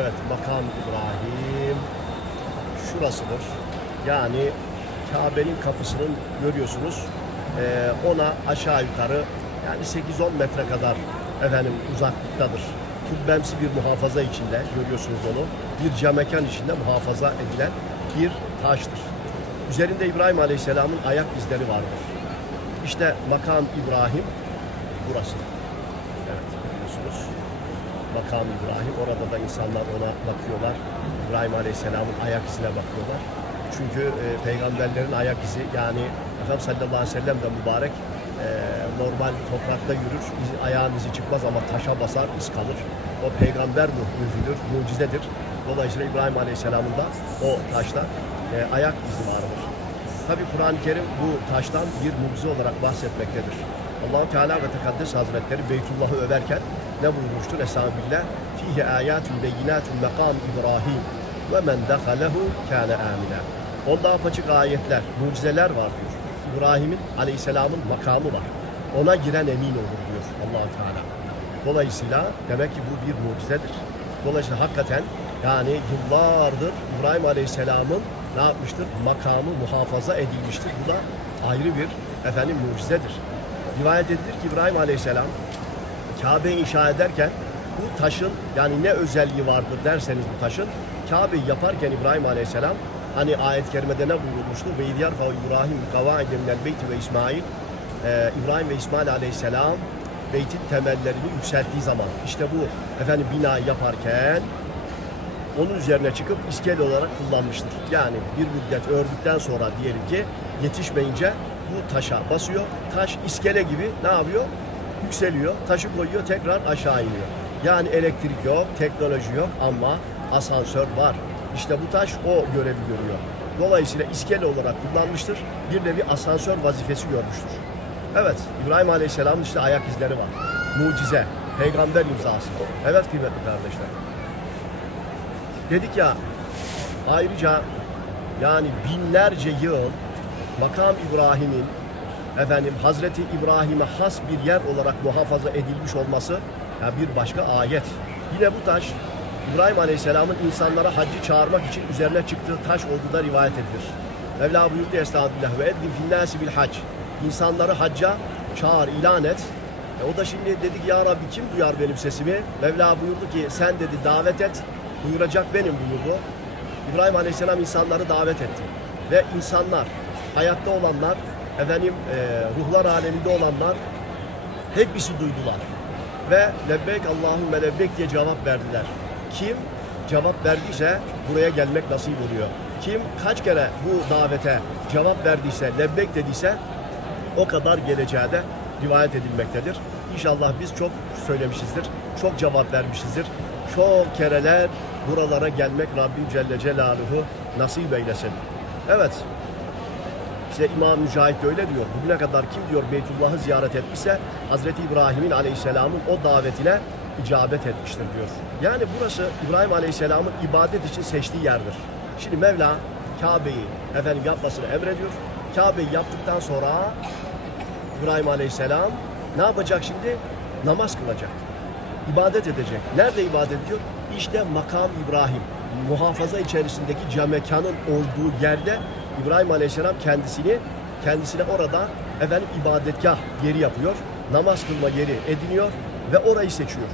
Evet, makam İbrahim şurasıdır. Yani Kabe'nin kapısının görüyorsunuz. Ee, ona aşağı yukarı yani 8-10 metre kadar efendim uzaklıktadır. Kubbemsi bir muhafaza içinde görüyorsunuz onu. Bir camekan içinde muhafaza edilen bir taştır. Üzerinde İbrahim Aleyhisselam'ın ayak izleri vardır. İşte makam İbrahim burası. Makam İbrahim. Orada da insanlar ona bakıyorlar. İbrahim Aleyhisselam'ın ayak izine bakıyorlar. Çünkü e, peygamberlerin ayak izi yani Efendimiz sallallahu aleyhi ve sellem de mübarek e, normal toprakta yürür. Ayağın izi çıkmaz ama taşa basar, iz kalır. O peygamber mührüdür, mucizedir. Dolayısıyla İbrahim Aleyhisselam'ın da o taşta e, ayak izi vardır. Tabi Kur'an-ı Kerim bu taştan bir mucize olarak bahsetmektedir. Allah Teala ve Tekaddes Hazretleri Beytullah'ı överken ne buyurmuştur? Estağfirullah. Fihi ayatun beyinatun mekam İbrahim ve men dehalehu kâne amina. Onda apaçık ayetler, mucizeler var diyor. İbrahim'in aleyhisselamın makamı var. Ona giren emin olur diyor allah Teala. Dolayısıyla demek ki bu bir mucizedir. Dolayısıyla hakikaten yani yıllardır İbrahim Aleyhisselam'ın ne yapmıştır? Makamı muhafaza edilmiştir. Bu da ayrı bir efendim mucizedir. Rivayet edilir ki İbrahim Aleyhisselam Kabe inşa ederken bu taşın yani ne özelliği vardır derseniz bu taşın Kabe'yi yaparken İbrahim Aleyhisselam hani ayet-i kerimede ne buyurmuştu? Ve idyar fa İbrahim kavaide minel beyti ve İsmail Ee, İbrahim ve İsmail Aleyhisselam beytin temellerini yükselttiği zaman işte bu efendim binayı yaparken onun üzerine çıkıp iskele olarak kullanmıştır. Yani bir müddet ördükten sonra diyelim ki yetişmeyince bu taşa basıyor. Taş iskele gibi ne yapıyor? Yükseliyor. Taşı koyuyor tekrar aşağı iniyor. Yani elektrik yok, teknoloji yok ama asansör var. İşte bu taş o görevi görüyor. Dolayısıyla iskele olarak kullanmıştır. Bir nevi asansör vazifesi görmüştür. Evet, İbrahim Aleyhisselam'ın işte ayak izleri var. Mucize, peygamber imzası. Evet kıymetli kardeşler. Dedik ya ayrıca yani binlerce yıl makam İbrahim'in efendim Hazreti İbrahim'e has bir yer olarak muhafaza edilmiş olması ya bir başka ayet. Yine bu taş İbrahim Aleyhisselam'ın insanlara haccı çağırmak için üzerine çıktığı taş olduğu da rivayet edilir. Mevla buyurdu Estağfirullah ve eddin finnâsi bil hac. İnsanları hacca çağır, ilan et. E o da şimdi dedi ki ya Rabbi kim duyar benim sesimi? Mevla buyurdu ki sen dedi davet et, duyuracak benim buyurdu. İbrahim Aleyhisselam insanları davet etti. Ve insanlar, hayatta olanlar, efendim e, ruhlar aleminde olanlar hepsi duydular. Ve lebbeyk Allahümme lebbeyk diye cevap verdiler. Kim cevap verdiyse buraya gelmek nasip oluyor. Kim kaç kere bu davete cevap verdiyse, lebbeyk dediyse o kadar geleceğe de rivayet edilmektedir. İnşallah biz çok söylemişizdir, çok cevap vermişizdir. Çok kereler buralara gelmek Rabbim Celle Celaluhu nasip eylesin. Evet, işte İmam Mücahit de öyle diyor. Bugüne kadar kim diyor Beytullah'ı ziyaret etmişse Hazreti İbrahim'in Aleyhisselam'ın o davetine icabet etmiştir diyor. Yani burası İbrahim Aleyhisselam'ın ibadet için seçtiği yerdir. Şimdi Mevla Kabe'yi efendim yapmasını emrediyor. Kabe'yi yaptıktan sonra İbrahim Aleyhisselam ne yapacak şimdi? Namaz kılacak. İbadet edecek. Nerede ibadet ediyor? İşte makam İbrahim. Muhafaza içerisindeki camekanın olduğu yerde İbrahim Aleyhisselam kendisini kendisine orada efendim ibadetgah yeri yapıyor. Namaz kılma yeri ediniyor ve orayı seçiyor.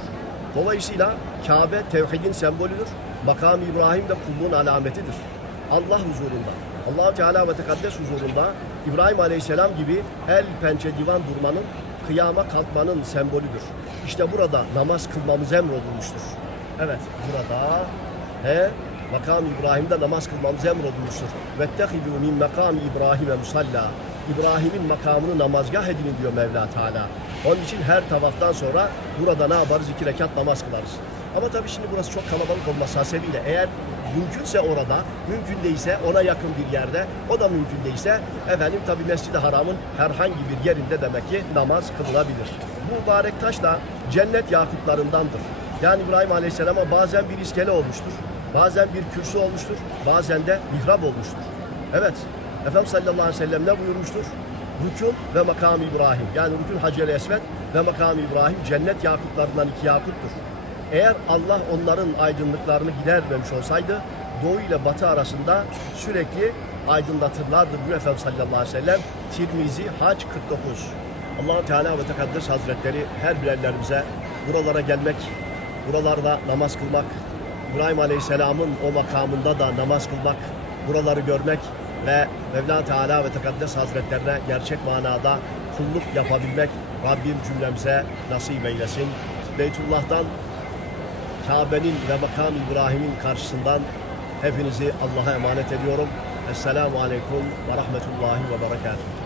Dolayısıyla Kabe tevhidin sembolüdür. Makam İbrahim de kulluğun alametidir. Allah huzurunda, allah Teala ve Tekaddes huzurunda İbrahim Aleyhisselam gibi el pençe divan durmanın, kıyama kalkmanın sembolüdür. İşte burada namaz kılmamız emrolunmuştur. Evet, burada he, makam İbrahim'de namaz kılmamız emrodulmuştur. Vettehidu min makam İbrahim'e musalla. İbrahim'in makamını namazgah edinin diyor Mevla Teala. Onun için her tavaftan sonra burada ne yaparız? İki rekat namaz kılarız. Ama tabii şimdi burası çok kalabalık olması hasebiyle eğer mümkünse orada, mümkün değilse ona yakın bir yerde, o da mümkün değilse efendim tabii Mescid-i Haram'ın herhangi bir yerinde demek ki namaz kılınabilir. Bu mübarek taş da cennet yakutlarındandır. Yani İbrahim Aleyhisselam'a bazen bir iskele olmuştur bazen bir kürsü olmuştur, bazen de mihrap olmuştur. Evet, Efendimiz sallallahu aleyhi ve sellem ne buyurmuştur? Rükün ve makam İbrahim. Yani rükün Hacer-i Esved ve makam İbrahim cennet yakutlarından iki yakuttur. Eğer Allah onların aydınlıklarını gidermemiş olsaydı doğu ile batı arasında sürekli aydınlatırlardı diyor Efendimiz sallallahu aleyhi ve sellem. Tirmizi Hac 49. allah Teala ve Tekaddes Hazretleri her birerlerimize buralara gelmek, buralarda namaz kılmak, İbrahim Aleyhisselam'ın o makamında da namaz kılmak, buraları görmek ve Mevla Teala ve Tekaddes Hazretlerine gerçek manada kulluk yapabilmek Rabbim cümlemize nasip eylesin. Beytullah'tan Kabe'nin ve makam İbrahim'in karşısından hepinizi Allah'a emanet ediyorum. Esselamu Aleyküm ve Rahmetullahi ve Berekatuhu.